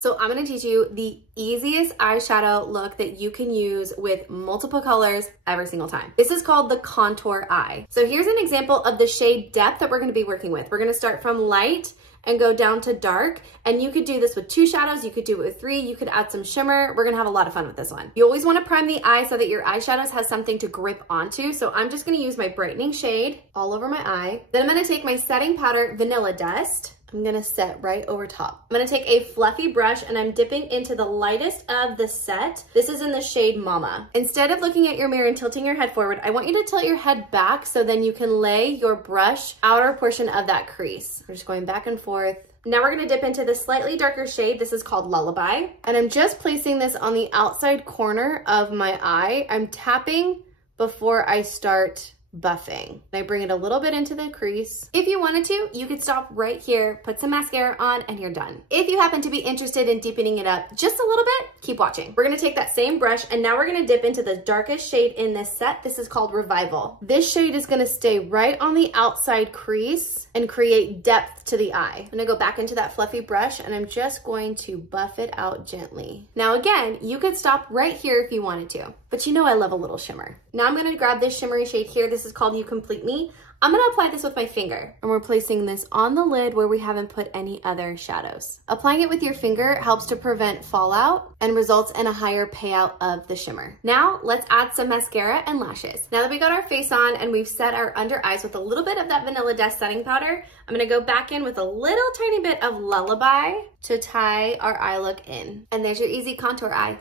So I'm gonna teach you the easiest eyeshadow look that you can use with multiple colors every single time. This is called the contour eye. So here's an example of the shade depth that we're gonna be working with. We're gonna start from light and go down to dark. And you could do this with 2 shadows, you could do it with 3, you could add some shimmer. We're gonna have a lot of fun with this one. You always wanna prime the eye so that your eyeshadows has something to grip onto. So I'm just gonna use my brightening shade all over my eye. Then I'm gonna take my setting powder, Vanilla Dust. I'm gonna set right over top. I'm gonna take a fluffy brush and I'm dipping into the lightest of the set. This is in the shade Mama. Instead of looking at your mirror and tilting your head forward, I want you to tilt your head back so then you can lay your brush outer portion of that crease. We're just going back and forth. Now we're gonna dip into the slightly darker shade. This is called Lullaby. And I'm just placing this on the outside corner of my eye. I'm tapping before I start buffing. I bring it a little bit into the crease. If you wanted to, you could stop right here, put some mascara on, and you're done. If you happen to be interested in deepening it up just a little bit, keep watching. We're gonna take that same brush and now we're gonna dip into the darkest shade in this set. This is called Revival. This shade is gonna stay right on the outside crease and create depth to the eye. I'm gonna go back into that fluffy brush and I'm just going to buff it out gently. Now again, you could stop right here if you wanted to, but you know I love a little shimmer. Now I'm gonna grab this shimmery shade here. This is called You Complete Me. I'm gonna apply this with my finger and we're placing this on the lid where we haven't put any other shadows. Applying it with your finger helps to prevent fallout and results in a higher payout of the shimmer. Now let's add some mascara and lashes. Now that we got our face on and we've set our under eyes with a little bit of that Vanilla Dust setting powder, I'm gonna go back in with a little tiny bit of Lullaby to tie our eye look in. And there's your easy contour eye.